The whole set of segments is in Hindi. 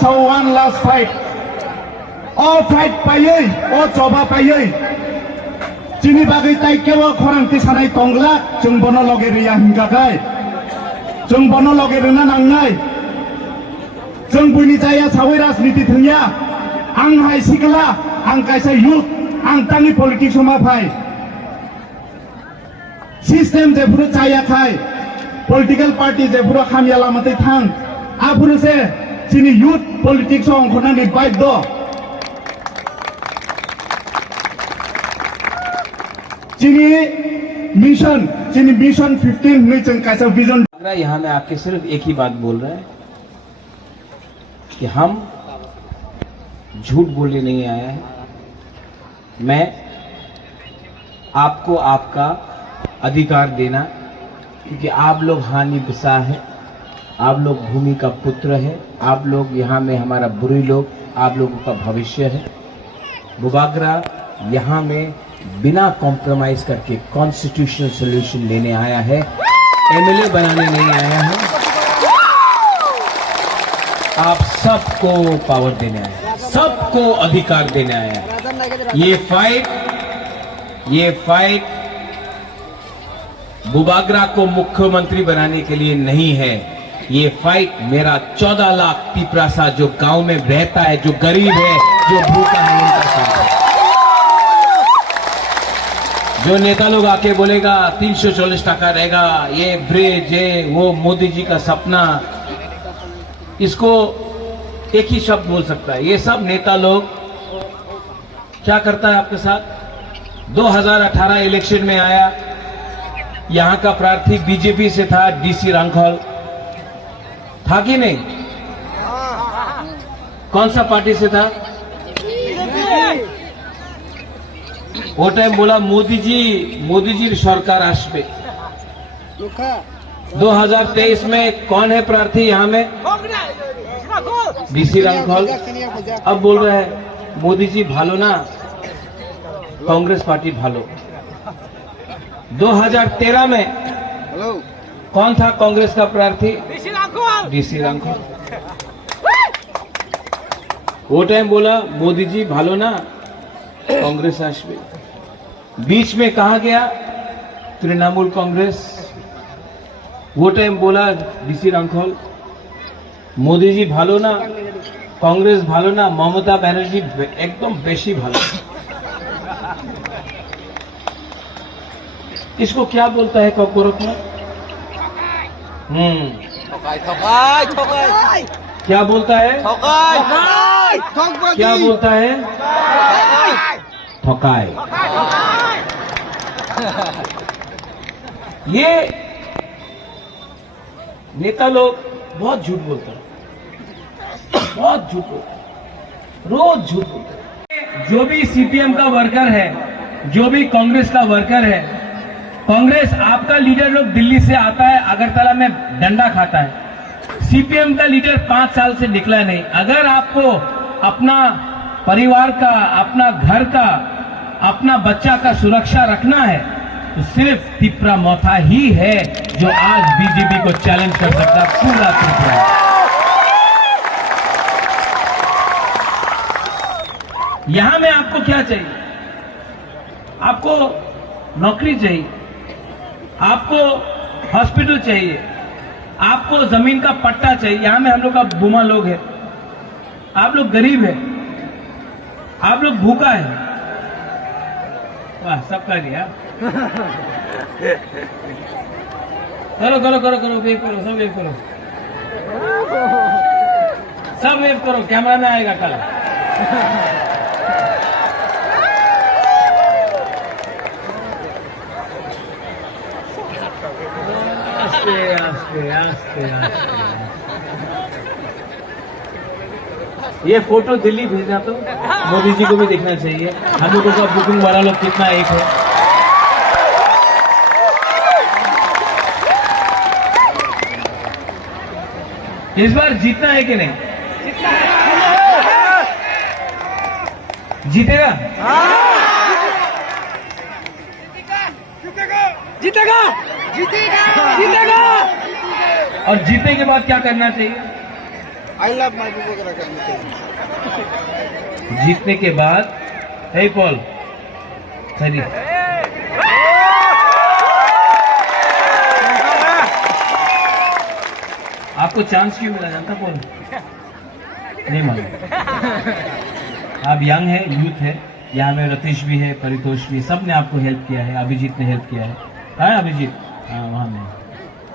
फार्स्टआव वान लास्ट फाइट फाइट पायै जबा पायै चिनि बागै ताइकेव खरांथि सानाय तंग्ला जों बनो लगे रिया हिंगाखाय जों बनो लगे रिना नांनाय जों बुनि जाया सावै राजनीति थैया आं हाय सिखला आं कायसा युथ आं तांनि पलिटिक्स मा फाय सिस्टेम जेफोर जायाखाय पलिटिकल पार्टी जेफोर खामिया लामाथै थां आफोरसे चिनि युथ पलिटिक्स अंखरनानै बाध्य चिनी मिशन 15 में जों कैसा विजन। यहाँ में आके सिर्फ एक ही बात बोल रहा है कि हम झूठ बोलने नहीं आया है। मैं आपको आपका अधिकार देना, क्योंकि आप लोग हानि बिसा है, आप लोग भूमि का पुत्र है, आप लोग यहाँ में हमारा बुरी लोग, आप लोगों का भविष्य है। बुबागरा यहाँ में बिना कॉम्प्रोमाइज करके कॉन्स्टिट्यूशनल सॉल्यूशन लेने आया है, एमएलए बनाने नहीं आया है। आप सबको पावर देने आया है, सबको अधिकार देने आया है। ये फाइट बुबागरा को मुख्यमंत्री बनाने के लिए नहीं है। ये फाइट मेरा 14 लाख पिपरासा जो गांव में रहता है, जो गरीब है, जो भूखा है, उनका साथ है। जो नेता लोग आके बोलेगा 340 टका रहेगा, ये ब्रिज, ये वो मोदी जी का सपना, इसको एक ही शब्द बोल सकता है। ये सब नेता लोग क्या करता है आपके साथ? 2018 इलेक्शन में आया, यहां का प्रार्थी बीजेपी से था, डीसी रांखल था कि नहीं? कौन सा पार्टी से था? वो टाइम बोला मोदी जी सरकार आसबे। 2023 में कौन है प्रार्थी यहाँ में? डीसी रांखल। अब बोल रहे हैं मोदी जी भालो ना, कांग्रेस पार्टी भालो। 2013 में कौन था कांग्रेस का प्रार्थी? डीसी रांखल। वो टाइम बोला मोदी जी भालो ना, कांग्रेस आसबे। बीच में कहा गया? तृणमूल कांग्रेस। वो टाइम बोला डीसी रांखल मोदी जी भालो ना, कांग्रेस भालो ना, ममता बनर्जी एकदम बेशी भालो। इसको क्या बोलता है गोरखनाथ? क्या बोलता है? क्या बोलता है? ठकाय। ये नेता लोग बहुत झूठ बोलते हैं, बहुत झूठ बोलते हैं, रोज झूठ बोलते हैं। जो भी सीपीएम का वर्कर है, जो भी कांग्रेस का वर्कर है, कांग्रेस आपका लीडर लोग दिल्ली से आता है, अगरतला में डंडा खाता है। सीपीएम का लीडर 5 साल से निकला नहीं। अगर आपको अपना परिवार का, अपना घर का, अपना बच्चा का सुरक्षा रखना है तो सिर्फ तिपरा मोथा ही है जो आज बीजेपी को चैलेंज कर सकता है, पूरा त्रिपुरा। यहां में आपको क्या चाहिए? आपको नौकरी चाहिए, आपको हॉस्पिटल चाहिए, आपको जमीन का पट्टा चाहिए। यहां में हम लोग का बुमा लोग है, आप लोग गरीब है, आप लोग भूखा है। वाह, सबका दिया। करो करो करो करो, वेव करो, सब वेव करो, सब वेव करो, कैमरा में आएगा कल। आस्ते आस्ते आस्ते आस्ते। ये फोटो दिल्ली भेजना तो मोदी जी को भी देखना चाहिए। हम लोगों का बुकिंग वाला लोग कितना एक है। इस बार जीतना है कि नहीं? जीतेगा? जीतेगा, जीतेगा, जीतेगा। और जीतने के बाद क्या करना चाहिए? आई लव महबूब वगैरह करने जीतने के बाद हे पॉल सही आपको चांस क्यों मिला जानता पॉल? नहीं मालूम। आप यंग है, यूथ है, यहाँ में रतीश भी है, परितोष भी, सब ने आपको हेल्प किया है। अभिजीत ने हेल्प किया है। हाँ अभिजीत, हाँ वहाँ में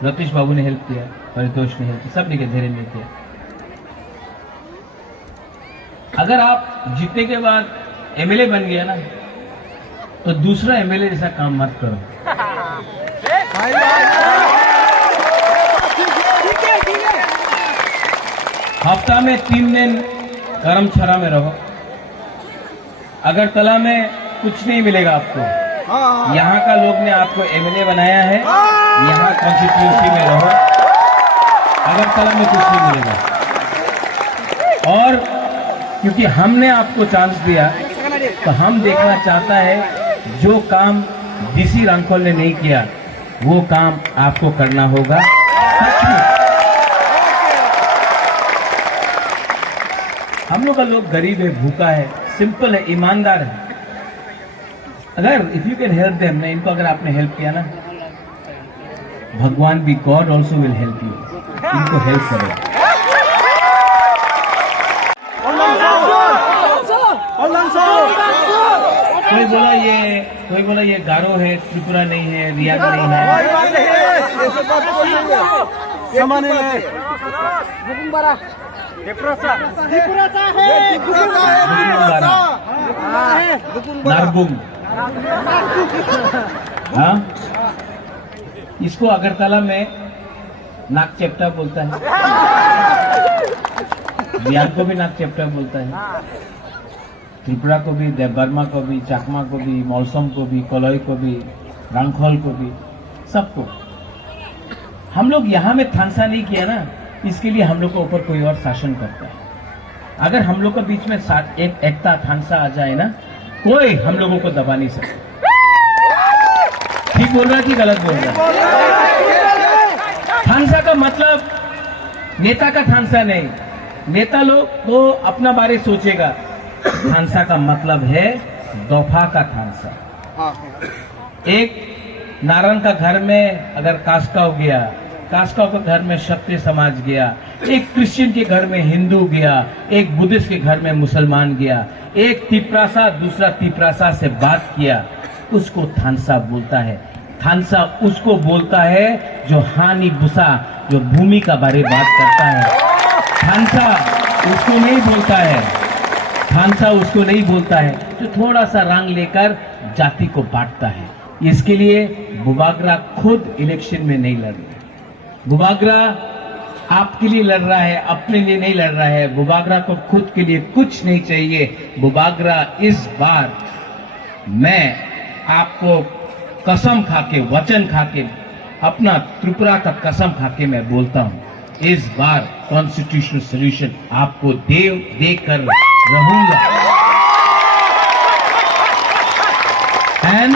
रतीश बाबू ने हेल्प किया, परितोष ने हेल्प किया, सब ने धीरे ने किया। अगर आप जीतने के बाद एमएलए बन गया ना, तो दूसरा एमएलए जैसा काम मत करो। हफ्ता में 3 दिन करमछरा में रहो। अगरतला में कुछ नहीं मिलेगा आपको। यहाँ का लोग ने आपको एमएलए बनाया है, यहाँ कॉन्स्टिट्यूंसी में रहो। अगरतला में कुछ नहीं मिलेगा। और क्योंकि हमने आपको चांस दिया, तो हम देखना चाहता है जो काम डीसी रामखोल ने नहीं किया, वो काम आपको करना होगा। सच में हम लोग का लोग गरीब है, भूखा है, सिंपल है, ईमानदार है। अगर if you can help them ना, इनको अगर आपने हेल्प किया ना, भगवान भी, God also will help you. इनको हेल्प करो। कोई बोला ये गारो है, त्रिपुरा नहीं है, रियाग नहीं है। नारगुम, हाँ, इसको अगरतला में नाक चेप्टा बोलता है, रियाग को भी नाक चेप्टा बोलता है, त्रिपुरा को भी, देवबर्मा को भी, चाकमा को भी, मौसम को भी, कोलोई को भी, रांखोल को भी, सबको। हम लोग यहाँ में थानसा नहीं किया ना, इसके लिए हम लोग को ऊपर कोई और शासन करता है। अगर हम लोग के बीच में एक एकता थानसा आ जाए ना, कोई हम लोगों को दबा नहीं सकता। ठीक बोल रहा है कि गलत बोल रहा है? थानसा का मतलब नेता का थानसा नहीं। नेता लोग तो अपना बारे सोचेगा। थानसा का मतलब है दफा का थानसा। एक नारायण का घर में अगर कास्काव गया, कास्काव के घर में क्षत्रिय समाज गया, एक क्रिश्चियन के घर में हिंदू गया, एक बुद्धिस्ट के घर में मुसलमान गया, एक तिपरासा दूसरा तिपरासा से बात किया, उसको थानसा बोलता है। थानसा उसको बोलता है जो हानि बुसा, जो भूमि का बारे बात करता है। थानसा उसको नहीं बोलता है, थानसा उसको नहीं बोलता है जो थोड़ा सा रंग लेकर जाति को बांटता है। इसके लिए बुबागरा खुद इलेक्शन में नहीं लड़ रहा। बुबागरा आपके लिए लड़ रहा है, अपने लिए नहीं लड़ रहा है। बुबागरा को खुद के लिए कुछ नहीं चाहिए। बुबागरा इस बार, मैं आपको कसम खाके, वचन खाके, अपना त्रिपुरा का कसम खाके मैं बोलता हूं, इस बार कॉन्स्टिट्यूशनल सोल्यूशन आपको देकर रहूंगा। And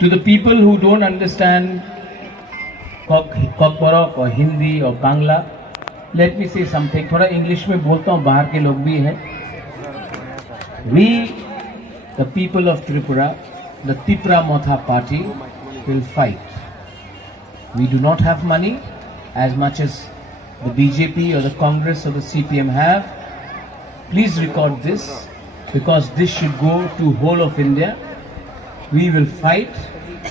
to the people who don't understand Kokborok और हिंदी और बांग्ला, लेट मी से समथिंग। थोड़ा इंग्लिश में बोलता हूं, बाहर के लोग भी हैं। We the people of Tripura, the Tripura Motha party will fight. We do not have money as much as the BJP or the Congress or the CPM have. Please record this, because this should go to whole of India. We will fight.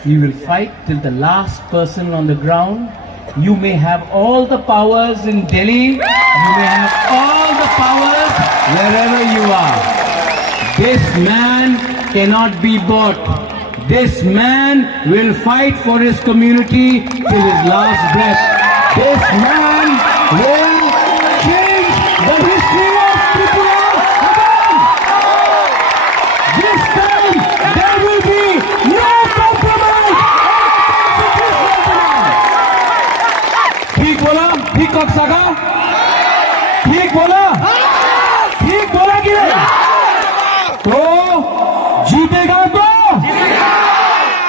We will fight till the last person on the ground. You may have all the powers in Delhi. You may have all the powers wherever you are. This man cannot be bought. This man will fight for his community till his last breath. This man will change the history of Tripura again. This time there will be no compromise. ठीक बोला? ठीक कब सका? ठीक बोला? ठीक बोला कि नहीं? तो जीतेगा तो,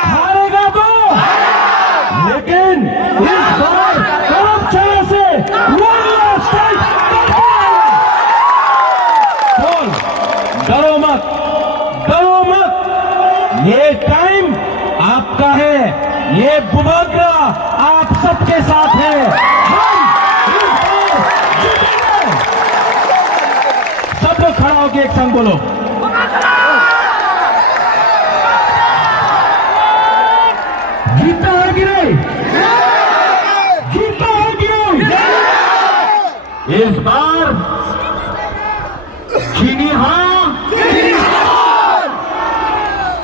हारेगा तो, लेकिन इस बार करमचला से ये बुभद्रा आप सबके साथ है। हम इस बार जीतेंगे। सब लोग खड़ा होकर एक संग बोलो, जीता है कि नहीं? जीता है कि नहीं? इस बार चीनी हाँ, चीनी हाँ,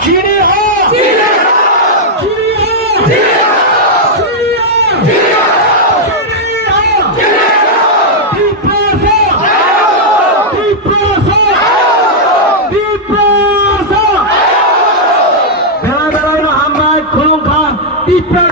चीनी हाँ, चीनी हाँ, दीपरा